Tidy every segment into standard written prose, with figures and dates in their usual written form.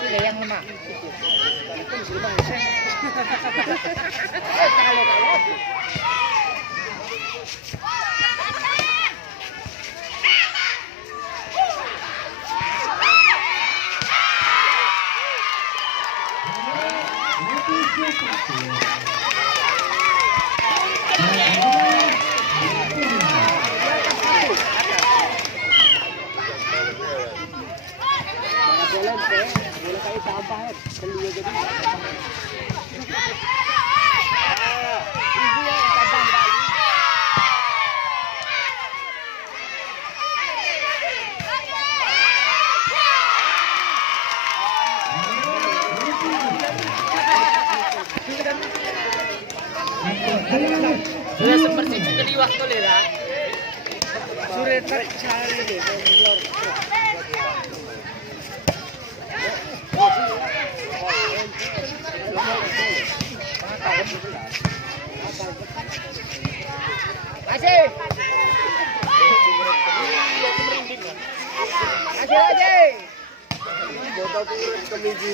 pilih yang lemah. Sudah seperti itu di waktu lera. Sudah tercari deh. Masih. Botol kurus kemiji.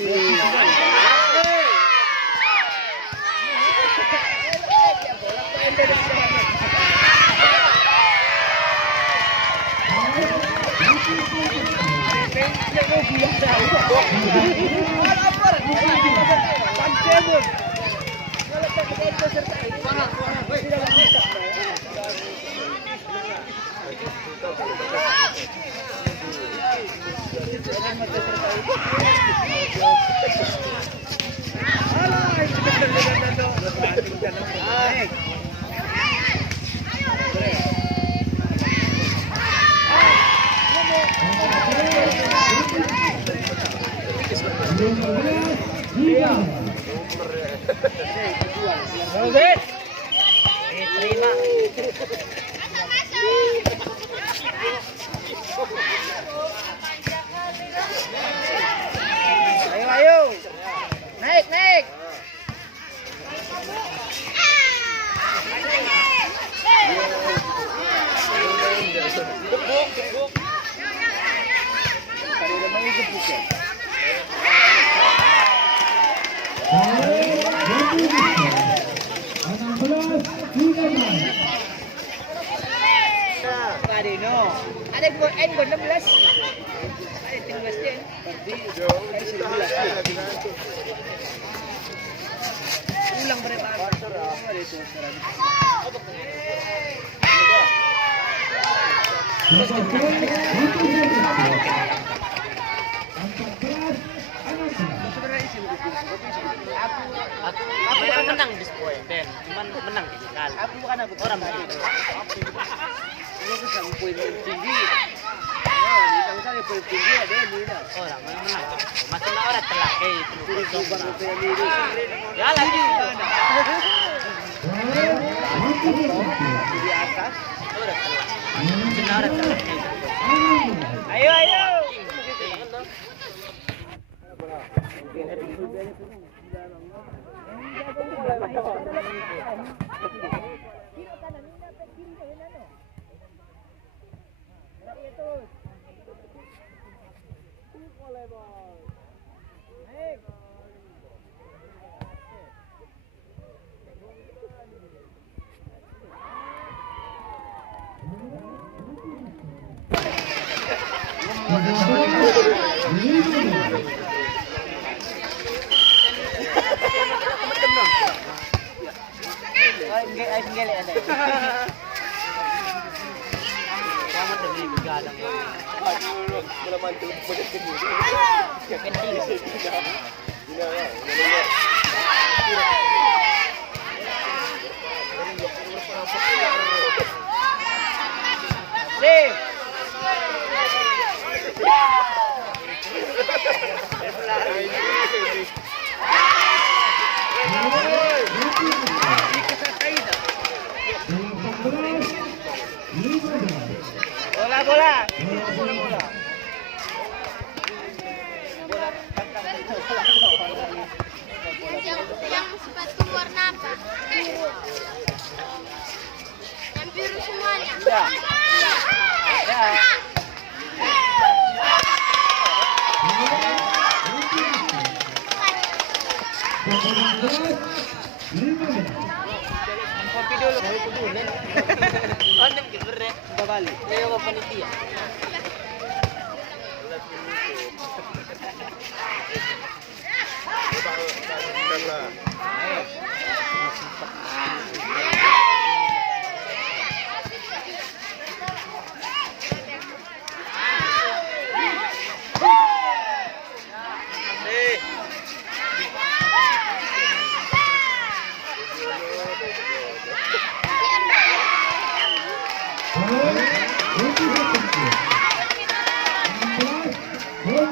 Terima. Ayo. Naik. Ada gol 16. Ada 13 din. Ulang berapa? Aku menang di spoil Ben, cuman menang di sekali. Aku bukan orang baru. Ini tuh sama poin tinggi. Kalau saya poin tinggi ada ini dah. Orang menang. Masih orang telah itu. Ya lagi. Di atas. Orang telah. Masih orang telah. Ayo. Bola. Yang sepatu warna apa? Yang biru semuanya. Ya. Kopi dulu, kopi dulu. Ontem kiper deh. Kita balik. Ayo panitia.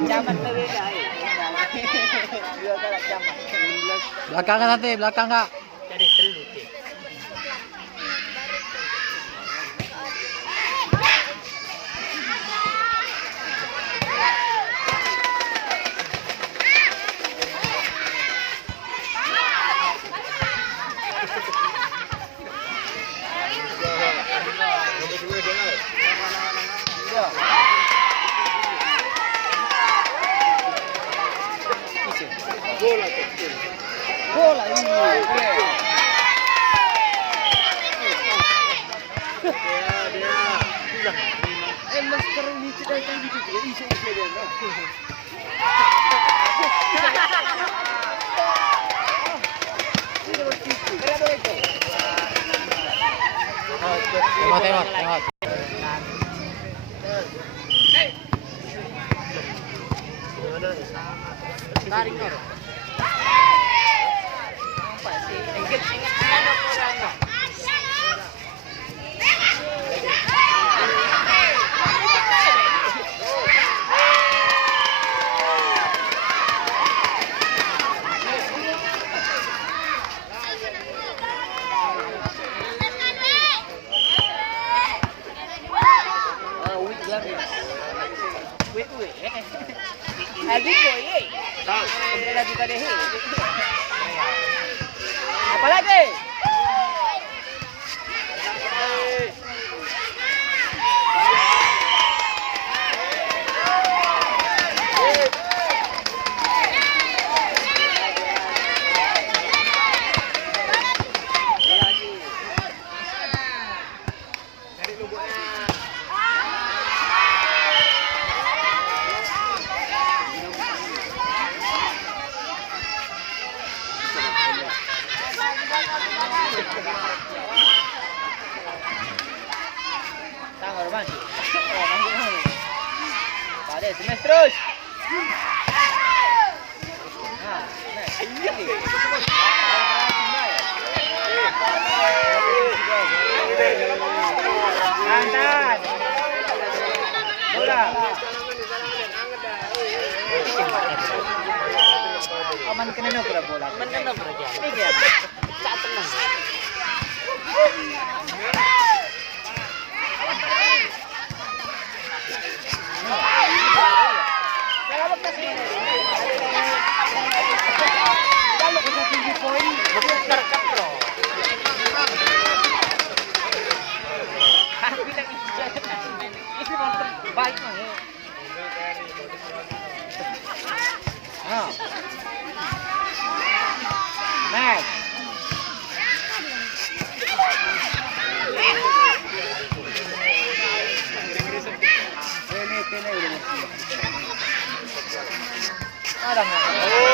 Zaman berbeda. Dua kali zaman. Belakang kan nanti, belakang kak. Jadi telut. Bola ini. Mas sekarang ini tidak akan gitu dia isi dia. Tengok. Tarik nor. Apa sih? Ingat ada orang. Lagi boy. Lagi pada apa lagi? Tanggal masih. Oh, masih. Pada smash terus. Nah, ini. Angkat. Bola. Aman kena no bola. Man kan nomor aja. Ini ya. Saat tenang. Kalau kita tinggi poin, Bukan terkat bro. aku bilang isi mantap baik mah. Next. Ini udah. Ada nggak?